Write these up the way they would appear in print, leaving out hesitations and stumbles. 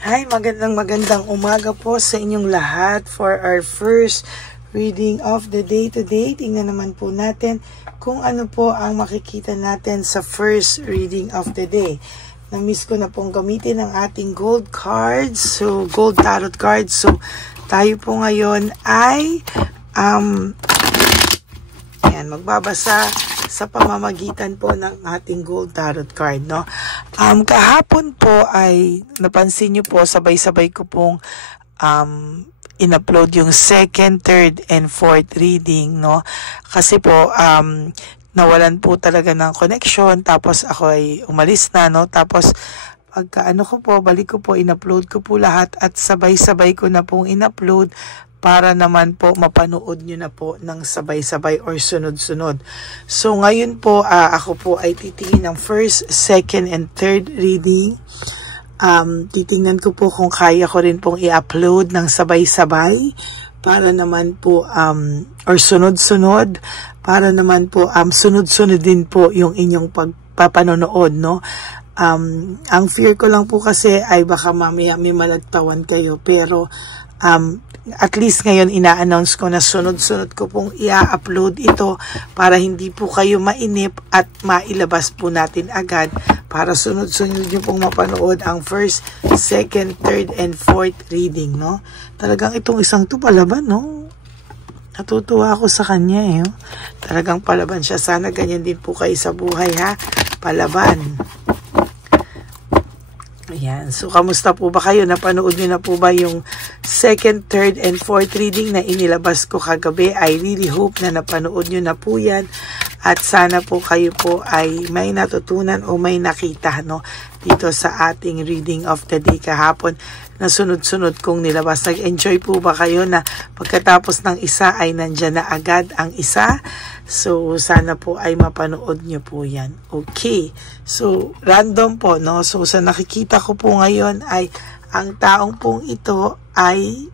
Hi, magandang umaga po sa inyong lahat for our first reading of the day today. Tingnan naman po natin kung ano po ang makikita natin sa first reading of the day. Na-miss ko na pong gamitin ang ating gold cards, so gold tarot cards. So tayo po ngayon ay magbabasa sa pamamagitan po ng ating gold tarot card, no? Kahapon po ay napansin nyo po, sabay-sabay ko pong in-upload yung second, third, and fourth reading, no? Kasi po, nawalan po talaga ng connection, tapos ako ay umalis na, no? Tapos, balik ko po, in-upload ko po lahat at sabay-sabay ko na pong in-upload para naman po mapanood nyo na po ng sabay-sabay or sunod-sunod. So ngayon po, ako po ay titingin ng first, second, and third reading. Titingnan ko po kung kaya ko rin pong i-upload ng sabay-sabay para naman po, or sunod-sunod, para naman po, sunod-sunod din po yung inyong pagpapanonood, no? Ang fear ko lang po kasi ay baka mamaya may malagtawan kayo, pero at least ngayon ina-announce ko na sunod-sunod ko pong i-upload ito para hindi po kayo mainip at mailabas po natin agad para sunod-sunod nyo pong mapanood ang first, second, third, and fourth reading, no? Talagang itong isang to palaban, no? Natutuwa ako sa kanya, eh. Talagang palaban siya. Sana ganyan din po kayo sa buhay, ha? Palaban. Ayan. So, kamusta po ba kayo? Napanood nyo na po ba yung second, third, and fourth reading na inilabas ko kagabi? I really hope na napanood nyo na po yan. At sana po kayo po ay may natutunan o may nakita, no? Dito sa ating reading of the day kahapon na sunod-sunod kong nilabas. Nag-enjoy po ba kayo na pagkatapos ng isa ay nandyan na agad ang isa? So, sana po ay mapanood nyo po yan. Okay. So, random po, no? So, sa nakikita ko po ngayon ay ang taong pong ito ay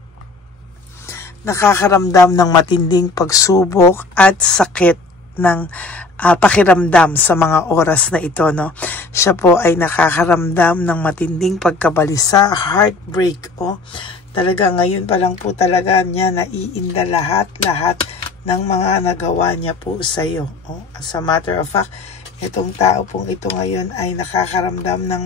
nakakaramdam ng matinding pagsubok at sakit ng pakiramdam sa mga oras na ito, no? Siya po ay nakakaramdam ng matinding pagkabalisa, heartbreak, Talaga ngayon pa lang po talaga niya naiinda lahat ng mga nagawa niya po sa iyo. As a matter of fact, itong tao pong ito ngayon ay nakakaramdam ng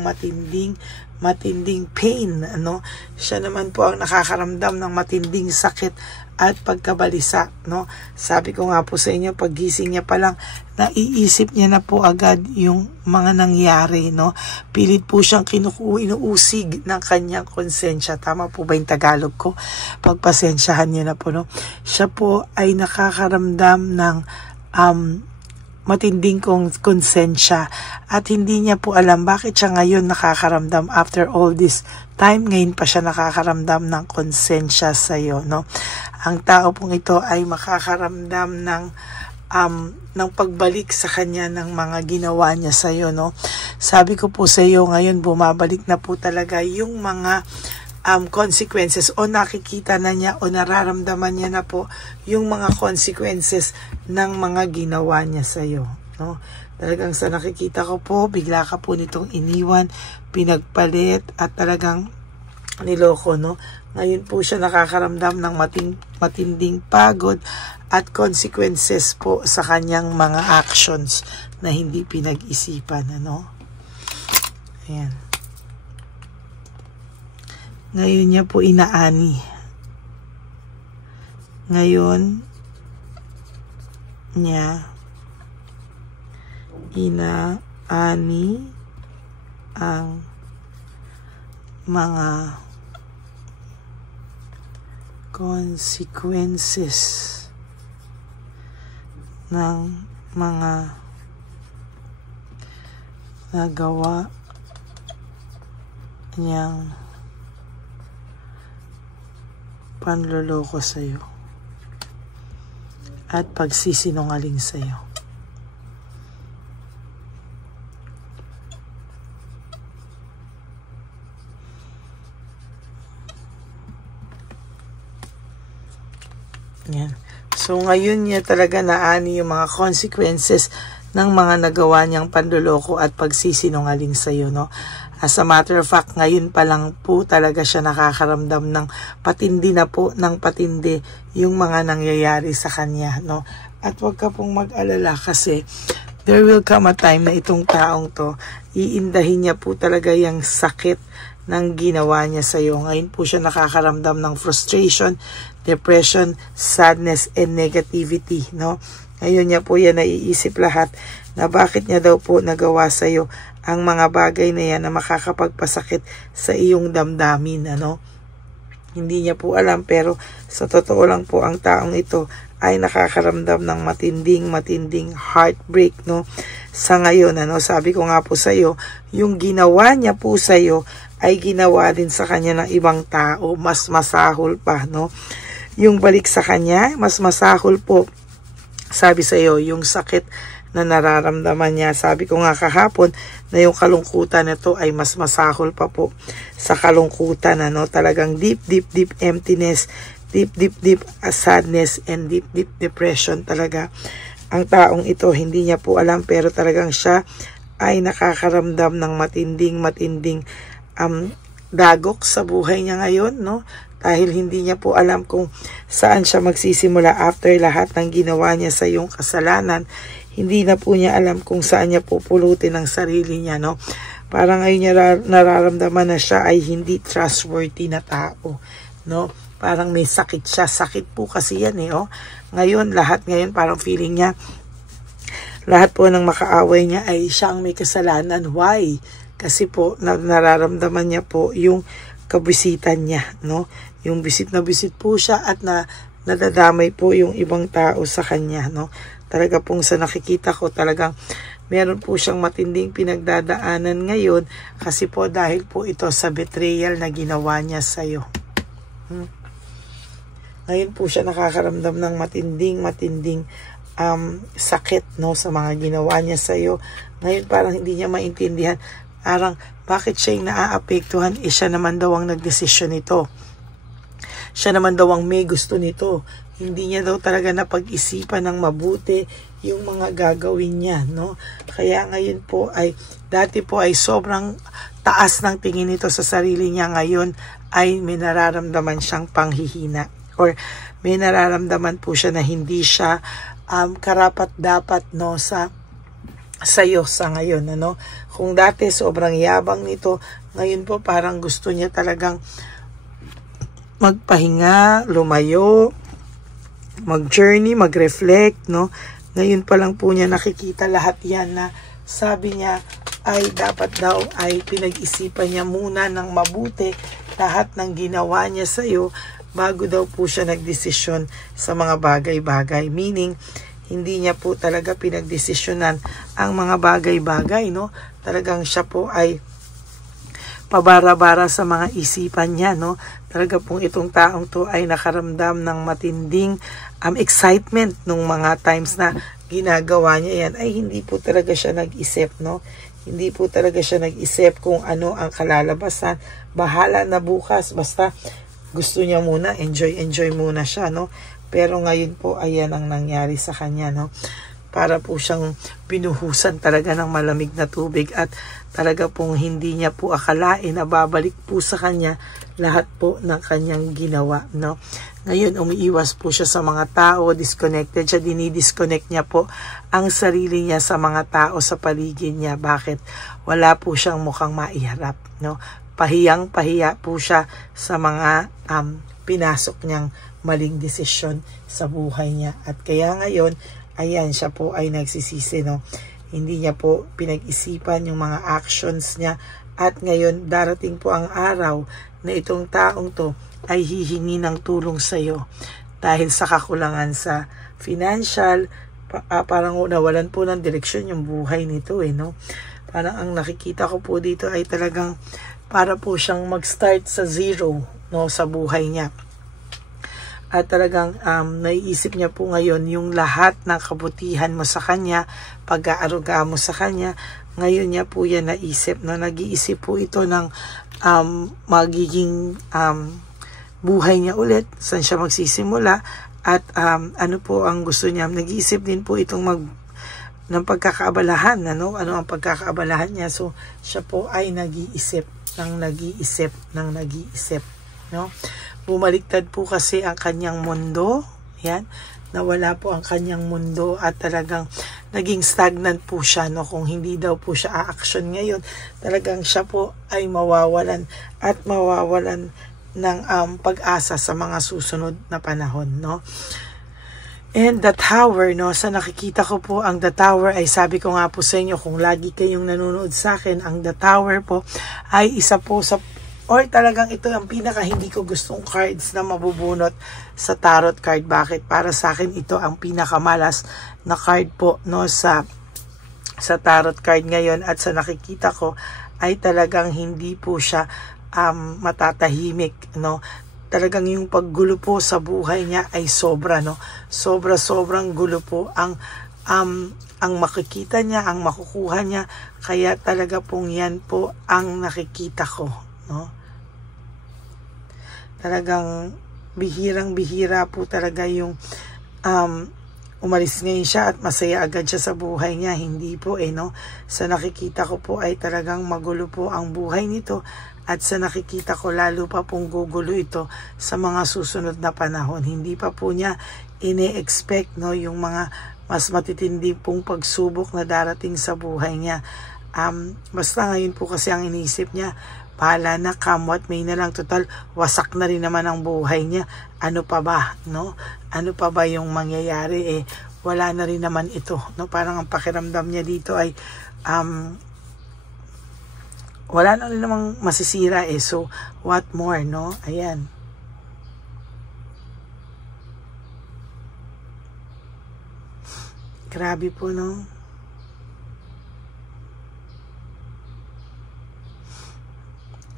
matinding pain, no? Siya naman po ang nakakaramdam ng matinding sakit at pagkabalisa, no? Sabi ko nga po sa inyo, paggising niya pa lang, naiisip niya na po agad yung mga nangyari, no? Pilit po siyang inuusig ng kanyang konsensya. Tama po ba yung Tagalog ko? Pagpasensyahan niya na po, no? Siya po ay nakakaramdam ng matinding konsensya at hindi niya po alam bakit siya ngayon nakakaramdam after all this time. Ngayon pa siya nakakaramdam ng konsensya sa iyo, no? Ang tao pong ito ay makakaramdam ng pagbalik sa kanya ng mga ginawa niya sa iyo, no? Sabi ko po sa iyo ngayon, bumabalik na po talaga yung mga consequences, o nakikita na niya o nararamdaman niya na po yung mga consequences ng mga ginawa niya sa iyo, no? Talagang sa nakikita ko po, bigla ka po nitong iniwan, pinagpalit at talagang niloko, no? Ngayon po siya nakakaramdam ng matinding pagod at consequences po sa kanyang mga actions na hindi pinag-isipan, ano? Ayan. Ngayon niya po inaani. Ngayon niya inaani ang mga consequences ng mga nagawa niyang panloloko sa iyo at pagsisinungaling sa iyo. Yan. So ngayon niya talaga naani yung mga consequences ng mga nagawa niyang panloloko at pagsisinungaling sa iyo, no? As a matter of fact, ngayon pa lang po talaga siya nakakaramdam ng patindi na po, ng patindi yung mga nangyayari sa kanya, no? At huwag ka pong mag-alala kasi there will come a time na itong taong to, iindahin niya po talaga yung sakit ng ginawa niya sa iyo. Ngayon po siya nakakaramdam ng frustration, depression, sadness, and negativity, no? Ngayon niya po yan naiisip lahat na bakit niya daw po nagawa sa iyo ang mga bagay na yan na makakapagpasakit sa iyong damdamin, ano? Hindi niya po alam, pero sa totoo lang po ang taong ito ay nakakaramdam ng matinding heartbreak, no? Sa ngayon, ano, sabi ko nga po sa iyo, yung ginawa niya po sa iyo ay ginawa din sa kanya ng ibang tao, mas masahol pa, no? Yung balik sa kanya, mas masahol po. Sabi sa iyo, yung sakit na nararamdaman niya. Sabi ko nga kahapon na yung kalungkutan na to ay mas masahol pa po sa kalungkutan, ano? Talagang deep emptiness, deep sadness, and deep depression talaga. Ang taong ito, hindi niya po alam, pero talagang siya ay nakakaramdam ng matinding dagok sa buhay niya ngayon, no? Dahil hindi niya po alam kung saan siya magsisimula after lahat ng ginawa niya sa iyong kasalanan. Hindi na po niya alam kung saan niya pupulutin ang sarili niya, no? Parang ngayon niya nararamdaman na siya ay hindi trustworthy na tao, no? Parang may sakit siya. Sakit po kasi yan, oh. Ngayon, parang feeling niya, lahat po ng makaaway niya ay siyang may kasalanan. Why? Kasi po, nararamdaman niya po yung kabisitan niya, no? Yung bisit po siya at nadadamay po yung ibang tao sa kanya, no? Talaga pong sa nakikita ko, talagang meron po siyang matinding pinagdadaanan ngayon kasi po dahil po ito sa betrayal na ginawa niya sa'yo. Ngayon po siya nakakaramdam ng matinding sakit, no, sa mga ginawa niya sa'yo. Ngayon parang hindi niya maintindihan. Parang bakit siya yung naaapektuhan? Siya naman daw ang nagdesisyon nito. Siya naman daw ang may gusto nito. Hindi niya daw talaga napag-isipan ng mabuti yung mga gagawin niya, no? Kaya ngayon po ay, dati po ay sobrang taas ng tingin nito sa sarili niya. Ngayon ay may nararamdaman siyang panghihina. Or may nararamdaman po siya na hindi siya karapat-dapat, no, sa'yo sa ngayon, ano? Kung dati sobrang yabang nito, ngayon po parang gusto niya talagang magpahinga, lumayo, mag-journey, mag-reflect, no? Ngayon pa lang po niya nakikita lahat yan na sabi niya ay dapat daw ay pinag-isipan niya muna ng mabuti lahat ng ginawa niya sa iyo bago daw po siya nagdesisyon sa mga bagay-bagay. Meaning, hindi niya po talaga pinagdesisyonan ang mga bagay-bagay, no? Talagang siya po ay pabara-bara sa mga isipan niya, no? Talaga pong itong taong to ay nakaramdam ng matinding excitement nung mga times na ginagawa niya yan. Ay hindi po talaga siya nag-isip, no? Hindi po talaga siya nag-isip kung ano ang kalalabasan. Bahala na bukas, basta gusto niya muna, enjoy muna siya, no? Pero ngayon po, ayan ang nangyari sa kanya, no? Para po siyang binuhusan talaga ng malamig na tubig at talaga pong hindi niya po akalain na babalik po sa kanya lahat po ng kanyang ginawa, no? Ngayon, umiiwas po siya sa mga tao, disconnected siya, dinidisconnect niya po ang sarili niya sa mga tao sa paligid niya. Bakit? Wala po siyang mukhang maiharap, no? Pahiyang-pahiya po siya sa mga pinasok niyang maling desisyon sa buhay niya. At kaya ngayon, ayan, siya po ay nagsisisi, no? Hindi niya po pinag-isipan yung mga actions niya. At ngayon, darating po ang araw na itong taong to ay hihingi ng tulong sa iyo. Dahil sa kakulangan sa financial, parang nawalan po ng direksyon yung buhay nito, no? Parang ang nakikita ko po dito ay talagang para po siyang mag-start sa zero, no, sa buhay niya. At talagang naiisip niya po ngayon yung lahat ng kabutihan mo sa kanya, pag-aaruga mo sa kanya. Ngayon niya po yan naisip, no? Nag-iisip po ito ng magiging buhay niya ulit, saan siya magsisimula, at ano po ang gusto niya. Nag-iisip din po itong ng pagkakaabalahan, ano ang pagkakaabalahan niya. So siya po ay nag-iisip, no? Bumaliktad po kasi ang kanyang mundo, yan, nawala po ang kanyang mundo at talagang naging stagnant po siya, no? Kung hindi daw po siya a-action ngayon, talagang siya po ay mawawalan ng pag-asa sa mga susunod na panahon, no? And the tower, no, sa nakikita ko po, ang the tower ay sabi ko nga po sa inyo, kung lagi kayong nanonood sa akin, ang the tower po ay isa po sa, or talagang ito ang pinaka hindi ko gustong cards na mabubunot sa tarot card. Bakit? Para sa akin ito ang pinakamalas na card po, no, sa tarot card ngayon, at sa nakikita ko ay talagang hindi po siya matatahimik, no? Talagang yung paggulo po sa buhay niya ay sobra, no? Sobrang gulo po ang makikita niya, ang makukuha niya, kaya talaga pong yan po ang nakikita ko, no? Talagang bihirang-bihira po talaga yung umalis ngayon siya at masaya agad siya sa buhay niya. Hindi po, no? Sa nakikita ko po ay talagang magulo po ang buhay nito, at sa nakikita ko lalo pa pong gugulo ito sa mga susunod na panahon. Hindi pa po niya ine-expect, no, yung mga mas matitindi pong pagsubok na darating sa buhay niya. Basta ngayon po kasi ang iniisip niya, bahala na, come what may na lang, total wasak na rin naman ang buhay niya. Ano pa ba, no? Ano pa ba yung mangyayari? Wala na rin naman ito, no? Parang ang pakiramdam niya dito ay wala na rin namang masisira, so what more, no? Ayan. Grabe po, no?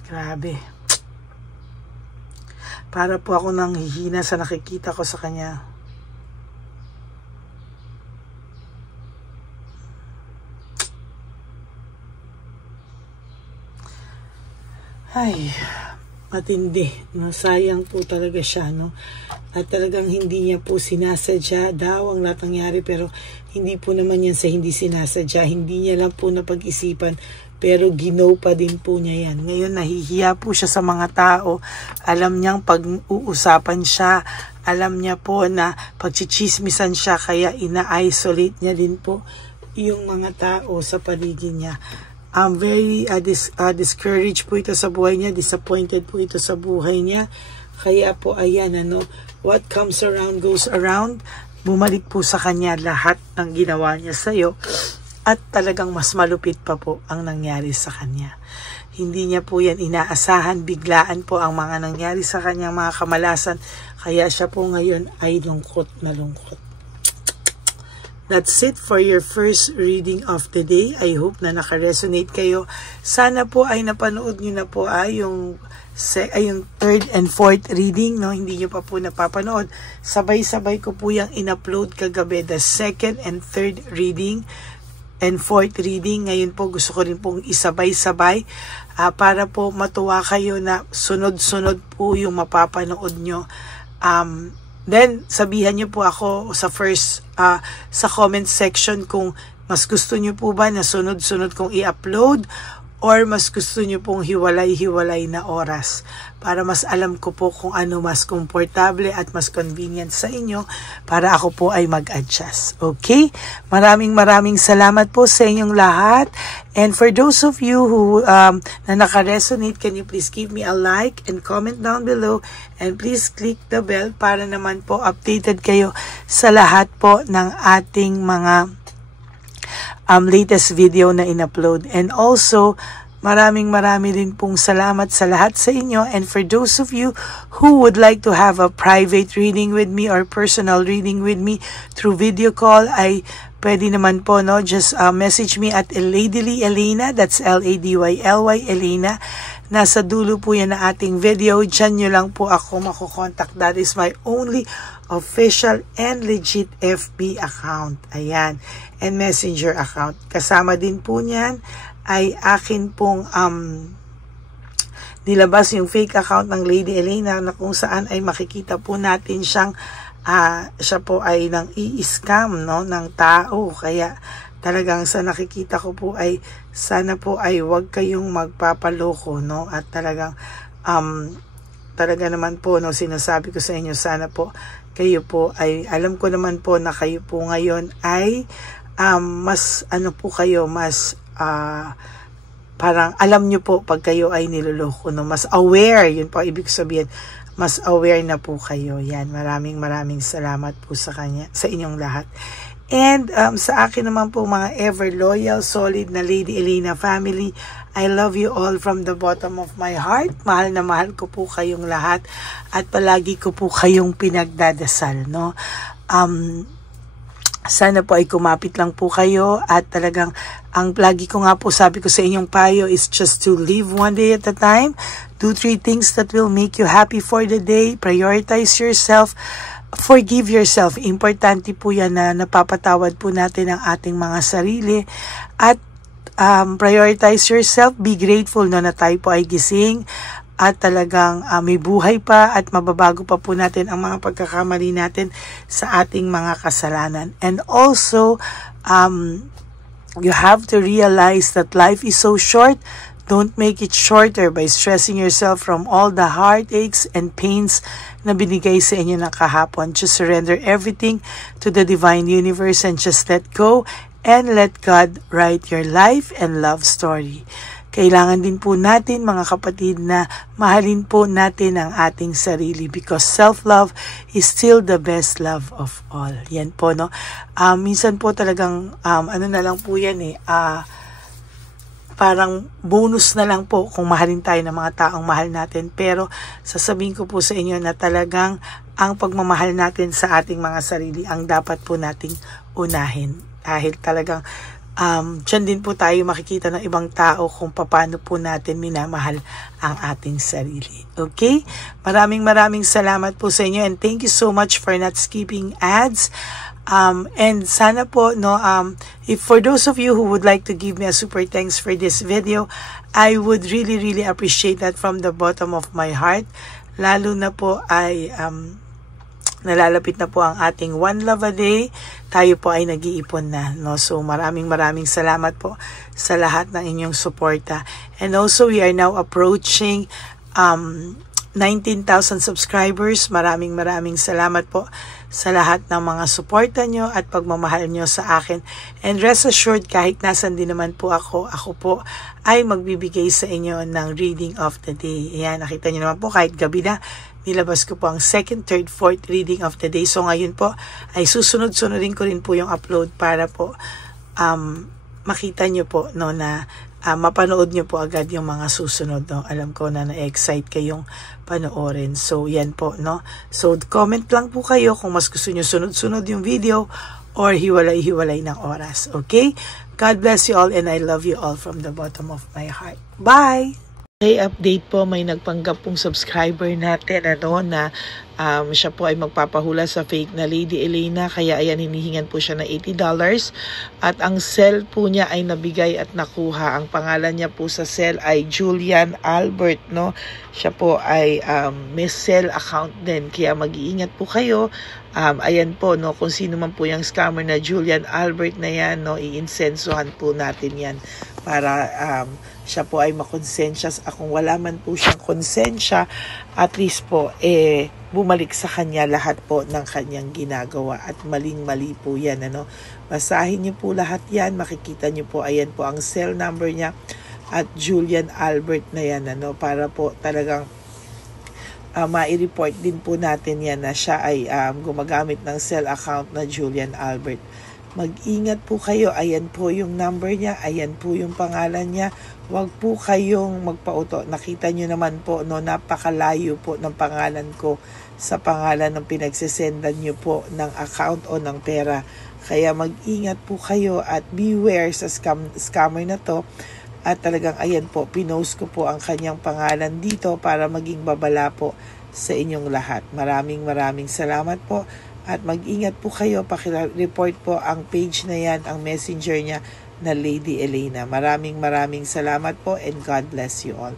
Grabe. Para po ako nang hihina sa nakikita ko sa kanya. Ay, matindi, no? Sayang po talaga siya, no? At talagang hindi niya po sinasadya daw ang lahat nangyari, pero hindi po naman yan sa hindi sinasadya. Hindi niya lang po napag-isipan, pero ginaw pa din po niya yan. Ngayon, nahihiya po siya sa mga tao. Alam niyang pag-uusapan siya, alam niya po na pagchichismisan siya, kaya ina-isolate niya din po yung mga tao sa paligid niya. Very discouraged po ito sa buhay niya, disappointed po ito sa buhay niya. Kaya po, ayan, ano, what comes around goes around. Bumalik po sa kanya lahat ng ginawa niya sa'yo, at talagang mas malupit pa po ang nangyari sa kanya. Hindi niya po yan inaasahan, biglaan po ang mga nangyari sa kanya, mga kamalasan. Kaya siya po ngayon ay lungkot na lungkot. That's it for your first reading of the day. I hope na naka-resonate kayo. Sana po ay napanood nyo na po yung third and fourth reading, no? Hindi nyo pa po napapanood. Sabay-sabay ko po yung in-upload kagabi, the second and third reading and fourth reading. Ngayon po gusto ko rin pong isabay-sabay para po matuwa kayo na sunod-sunod po yung mapapanood nyo. Then, sabihan nyo po ako sa sa comment section kung mas gusto nyo po ba na sunod-sunod kong i-upload, or mas gusto nyo pong hiwalay-hiwalay na oras, para mas alam ko po kung ano mas komportable at mas convenient sa inyo para ako po ay mag-adjust. Okay? Maraming salamat po sa inyong lahat. And for those of you who na naka-resonate, can you please give me a like and comment down below, and please click the bell para naman po updated kayo sa lahat po ng ating mga latest video na in-upload. And also, marami din pong salamat sa lahat sa inyo. And for those of you who would like to have a private reading with me or personal reading with me through video call, ay pwede naman po, no? Just message me at Ladyly Elena. That's Ladyly Elena. Nasa dulo po yan na ating video. Diyan nyo lang po ako makukontak. That is my only official and legit FB account. Ayan. And messenger account. Kasama din po niyan ay akin pong nilabas yung fake account ng Lady Elena, na kung saan ay makikita po natin siyang siya po ay nang i-scam, no, ng tao. Kaya talagang sa nakikita ko po ay sana po ay wag kayong magpapaloko, no? At talagang talaga naman po, no, sinasabi ko sa inyo, sana po kayo po ay, alam ko naman po na kayo po ngayon ay mas ano po kayo, mas parang alam nyo po pag kayo ay niloloko, no? Mas aware, yun po ibig sabihin, mas aware na po kayo. Yan, maraming salamat po sa inyong lahat. And sa akin naman po mga ever loyal, solid na Lady Elena family, I love you all from the bottom of my heart. Mahal na mahal ko po kayong lahat at palagi ko po kayong pinagdadasal, no? Sana po ay kumapit lang po kayo at talagang ang lagi ko nga po sabi ko sa inyong payo is just to live one day at a time. Do 3 things that will make you happy for the day. Prioritize yourself. Forgive yourself. Importante po yan na napapatawad po natin ang ating mga sarili. At prioritize yourself. Be grateful na tayo po ay gising. At talagang may buhay pa at mababago pa po natin ang mga pagkakamali natin sa ating mga kasalanan. And also, you have to realize that life is so short. Don't make it shorter by stressing yourself from all the heartaches and pains na binigay sa inyo ng kahapon. Just surrender everything to the divine universe and just let go and let God write your life and love story. Kailangan din po natin mga kapatid na mahalin po natin ang ating sarili because self-love is still the best love of all. Yan po, no? Minsan po talagang, ano na lang po yan parang bonus na lang po kung mahalin tayo ng mga taong mahal natin. Pero sasabihin ko po sa inyo na talagang ang pagmamahal natin sa ating mga sarili ang dapat po nating unahin. Dahil talagang dyan din po tayo makikita ng ibang tao kung paano po natin minamahal ang ating sarili. Okay? Maraming salamat po sa inyo and thank you so much for not skipping ads. And sana po, no, if for those of you who would like to give me a super thanks for this video, I would really appreciate that from the bottom of my heart. Lalo na po ay nalalapit na po ang ating One Love a Day. Tayo po ay nag-iipon na, no? So maraming salamat po sa lahat ng inyong suporta. And also we are now approaching 19,000 subscribers. Maraming salamat po sa lahat ng mga suporta nyo at pagmamahal nyo sa akin. And rest assured, kahit nasan din naman po ako po ay magbibigay sa inyo ng reading of the day. Ayan, nakita nyo naman po, kahit gabi na, nilabas ko po ang 2nd, 3rd, 4th reading of the day. So ngayon po ay susunod-sunodin ko rin po yung upload para po makita nyo po, no, na mapanood nyo po agad yung mga susunod, no? Alam ko na na-excite kayong panoorin. So, yan po, no? So, comment lang po kayo kung mas gusto nyo sunod-sunod yung video or hiwalay-hiwalay ng oras. Okay? God bless you all and I love you all from the bottom of my heart. Bye! May update po, may nagpanggap pong subscriber natin na siya po ay magpapahula sa fake na Lady Elena, kaya ayan, hinihingan po siya ng $80 at ang cell po niya ay nabigay at nakuha. Ang pangalan niya po sa cell ay Julian Albert, no? Siya po ay may cell account din, kaya mag-iingat po kayo. Ayan po, no, kung sino man po yung scammer na Julian Albert na yan, no, iinsensuhan po natin yan para siya po ay makonsensya. Kung wala man po siyang konsensya, at least po bumalik sa kanya lahat po ng kanyang ginagawa at maling-mali po yan, ano. Basahin niyo po lahat yan, makikita niyo po, ayan po ang cell number niya at Julian Albert na yan, ano, para po talagang mai-report din po natin yan na siya ay gumagamit ng cell account na Julian Albert. Mag-ingat po kayo. Ayan po yung number niya. Ayan po yung pangalan niya. Huwag po kayong magpauto. Nakita nyo naman po, no, napakalayo po ng pangalan ko sa pangalan ng pinagsisendan nyo po ng account o ng pera. Kaya mag-ingat po kayo at beware sa scammer na to. At talagang ayan po, pinost ko po ang kanyang pangalan dito para maging babala po sa inyong lahat. Maraming salamat po. At mag-ingat po kayo, paki-report po ang page na yan, ang messenger niya na Lady Elena. Maraming salamat po and God bless you all.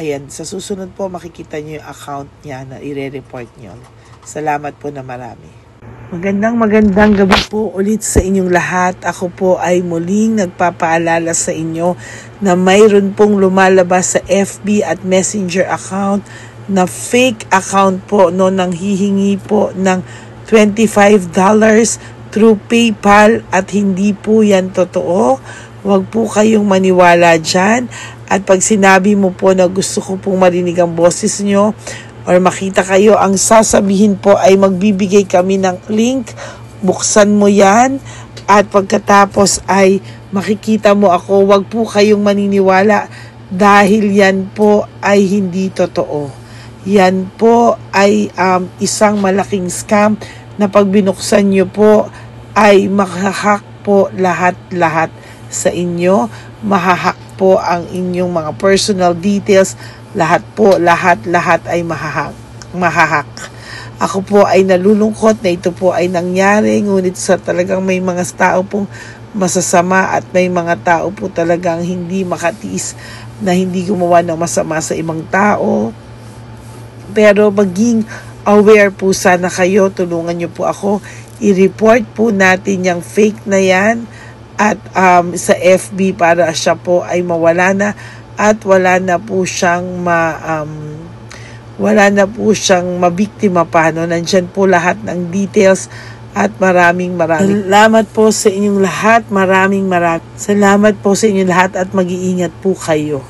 Ayan, sa susunod po makikita niyo yung account niya na i-report niyo. Salamat po na marami. Magandang gabi po ulit sa inyong lahat. Ako po ay muling nagpapaalala sa inyo na mayroon pong lumalabas sa FB at Messenger account na fake account po nang hihingi po ng $25 through PayPal at hindi po yan totoo. Huwag po kayong maniwala dyan. At pag sinabi mo po na gusto ko pong marinig ang boses nyo, or makita kayo, ang sasabihin po ay magbibigay kami ng link, buksan mo yan, at pagkatapos ay makikita mo ako. Huwag po kayong maniniwala dahil yan po ay hindi totoo. Yan po ay isang malaking scam na pag binuksan nyo po ay mahahack po lahat-lahat sa inyo. Mahahack po ang inyong mga personal details. Lahat ay mahahak. Ako po ay nalulungkot na ito po ay nangyari, ngunit sa talagang may mga tao pong masasama at may mga tao po talagang hindi makatiis na hindi gumawa ng masama sa ibang tao. Pero maging aware po sana kayo, tulungan niyo po ako, i-report po natin yung fake na yan at sa FB para siya po ay mawala na. At wala na po siyang mabiktima pa. Nandyan po lahat ng details at maraming salamat po sa inyong lahat. Maraming salamat po sa inyong lahat at mag-iingat po kayo.